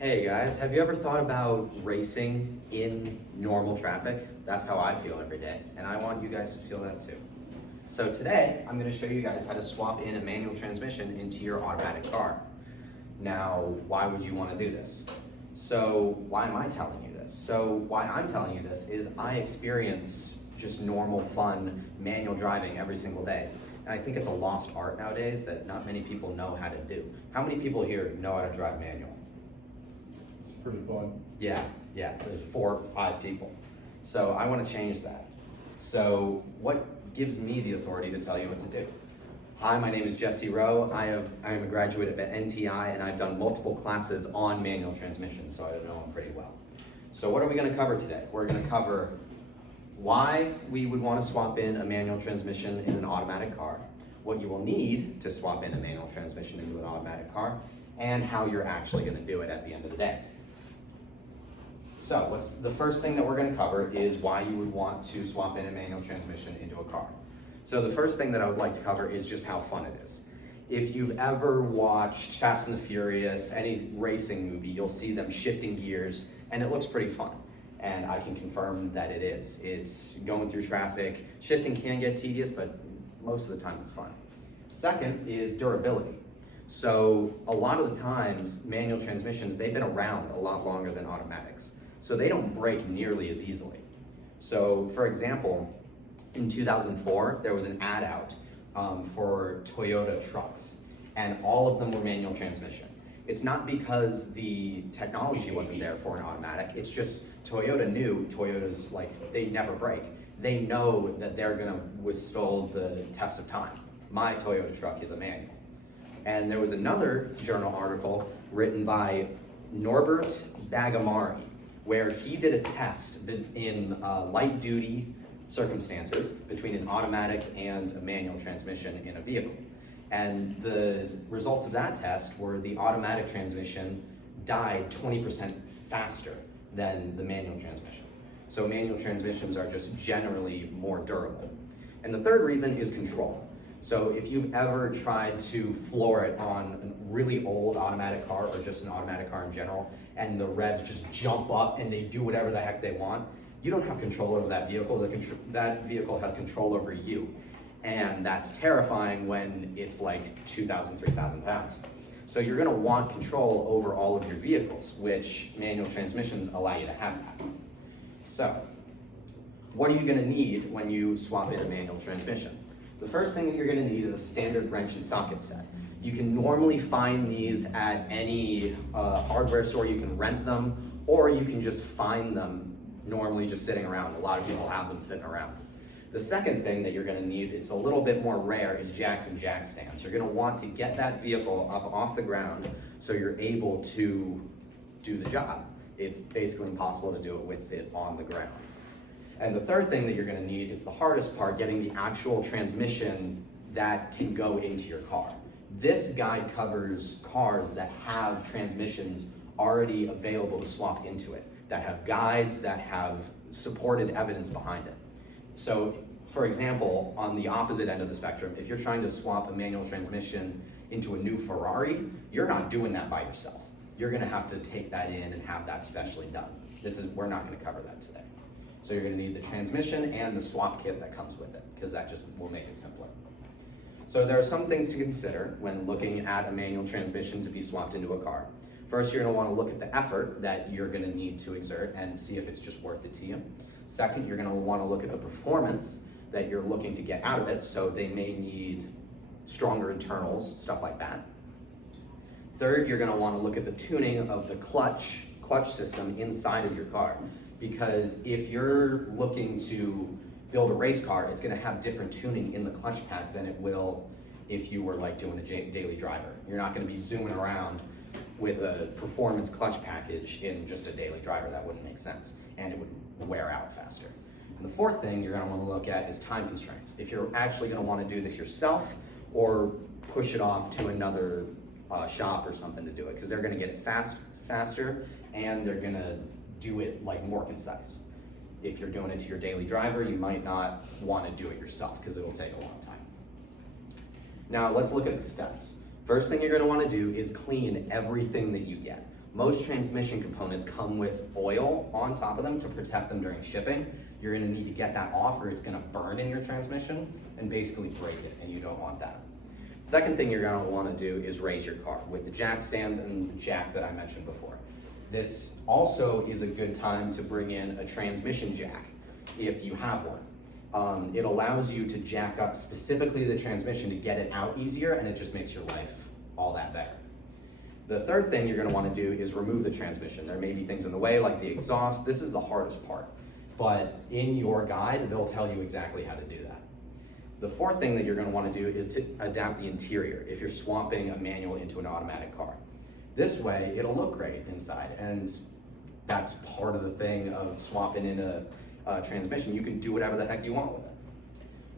Hey guys, have you ever thought about racing in normal traffic? That's how I feel every day, and I want you guys to feel that too. So today, I'm going to show you guys how to swap in a manual transmission into your automatic car. Now, why would you want to do this? So why am I telling you this? So why I'm telling you this is I experience just normal, fun, manual driving every single day. And I think it's a lost art nowadays that not many people know how to do. How many people here know how to drive manual? It's pretty fun. Yeah, there's 4 or 5 people. So I want to change that. So what gives me the authority to tell you what to do? Hi, my name is Jesse Rowe. I am a graduate of NTI and I've done multiple classes on manual transmission, so I know them pretty well. So what are we going to cover today? We're going to cover why we would want to swap in a manual transmission in an automatic car, what you will need to swap in a manual transmission into an automatic car, and how you're actually going to do it at the end of the day. So the first thing that we're going to cover is why you would want to swap in a manual transmission into a car. So the first thing that I would like to cover is just how fun it is. If you've ever watched Fast and the Furious, any racing movie, you'll see them shifting gears, and it looks pretty fun. And I can confirm that it is. It's going through traffic. Shifting can get tedious, but most of the time it's fun. Second is durability. So a lot of the times, manual transmissions, they've been around a lot longer than automatics. So they don't break nearly as easily. So for example, in 2004, there was an ad out for Toyota trucks, and all of them were manual transmission. It's not because the technology wasn't there for an automatic, it's just Toyota knew Toyota's they never break. They know that they're gonna withstand the test of time. My Toyota truck is a manual. And there was another journal article written by Norbert Bagamari, where he did a test in light duty circumstances between an automatic and a manual transmission in a vehicle. And the results of that test were the automatic transmission died 20% faster than the manual transmission. So manual transmissions are just generally more durable. And the third reason is control. So if you've ever tried to floor it on a really old automatic car or just an automatic car in general, and the revs just jump up and they do whatever the heck they want, you don't have control over that vehicle. That vehicle has control over you. And that's terrifying when it's like 2,000, 3,000 pounds. So you're gonna want control over all of your vehicles, which manual transmissions allow you to have that. So, what are you gonna need when you swap in a manual transmission? The first thing that you're gonna need is a standard wrench and socket set. You can normally find these at any hardware store. You can rent them, or you can just find them normally just sitting around. A lot of people have them sitting around. The second thing that you're gonna need, it's a little bit more rare, is jacks and jack stands. You're gonna want to get that vehicle up off the ground so you're able to do the job. It's basically impossible to do it with it on the ground. And the third thing that you're gonna need, it's the hardest part, getting the actual transmission that can go into your car. This guide covers cars that have transmissions already available to swap into it, that have guides, that have supported evidence behind it. So, for example, on the opposite end of the spectrum, if you're trying to swap a manual transmission into a new Ferrari, you're not doing that by yourself. You're gonna have to take that in and have that specially done. We're not gonna cover that today. So you're gonna need the transmission and the swap kit that comes with it, because that just will make it simpler. So there are some things to consider when looking at a manual transmission to be swapped into a car. First, you're gonna wanna look at the effort that you're gonna need to exert and see if it's just worth it to you. Second, you're gonna wanna look at the performance that you're looking to get out of it, so they may need stronger internals, stuff like that. Third, you're gonna wanna look at the tuning of the clutch system inside of your car, because if you're looking to build a race car, it's gonna have different tuning in the clutch pad than it will if you were doing a daily driver. You're not gonna be zooming around with a performance clutch package in just a daily driver. That wouldn't make sense, and it would wear out faster. And the fourth thing you're gonna wanna look at is time constraints. If you're actually gonna wanna do this yourself or push it off to another shop or something to do it, because they're gonna get it faster, and they're gonna do it more concise. If you're doing it to your daily driver, you might not wanna do it yourself because it'll take a long time. Now let's look at the steps. First thing you're gonna wanna do is clean everything that you get. Most transmission components come with oil on top of them to protect them during shipping. You're gonna need to get that off or it's gonna burn in your transmission and basically break it, and you don't want that. Second thing you're gonna wanna do is raise your car with the jack stands and the jack that I mentioned before. This also is a good time to bring in a transmission jack if you have one. It allows you to jack up specifically the transmission to get it out easier, and it just makes your life all that better. The third thing you're gonna wanna do is remove the transmission. There may be things in the way like the exhaust. This is the hardest part, but in your guide, they'll tell you exactly how to do that. The fourth thing that you're gonna wanna do is to adapt the interior if you're swapping a manual into an automatic car. This way, it'll look great inside, and that's part of the thing of swapping in a transmission. You can do whatever the heck you want with it.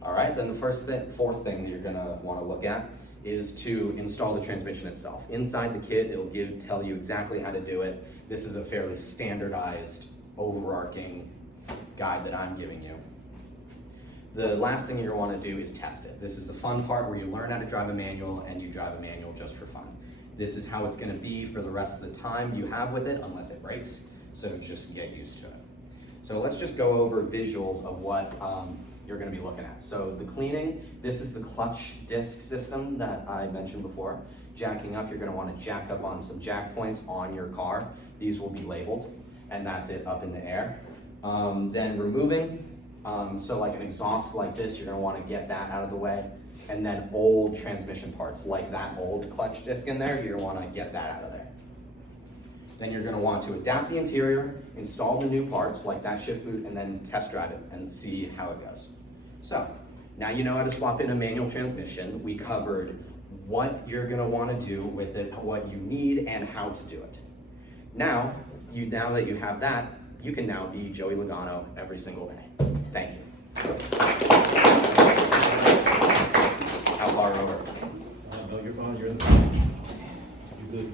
All right, then the fourth thing that you're gonna wanna look at is to install the transmission itself. Inside the kit, it'll tell you exactly how to do it. This is a fairly standardized, overarching guide that I'm giving you. The last thing you're gonna wanna do is test it. This is the fun part where you learn how to drive a manual and you drive a manual just for fun. This is how it's gonna be for the rest of the time you have with it, unless it breaks, so just get used to it. So let's just go over visuals of what you're gonna be looking at. So the cleaning, this is the clutch disc system that I mentioned before. Jacking up, you're gonna wanna jack up on some jack points on your car. These will be labeled, and that's it up in the air. Then removing, so like an exhaust like this, you're gonna wanna get that out of the way. And then old transmission parts, like that old clutch disc in there, you're gonna wanna get that out of there. Then you're gonna want to adapt the interior, install the new parts, like that shift boot, and then test drive it and see how it goes. So, now you know how to swap in a manual transmission. We covered what you're gonna wanna do with it, what you need, and how to do it. Now that you have that, you can now be Joey Logano every single day. Thank you. How far over? No, you're fine, you're good.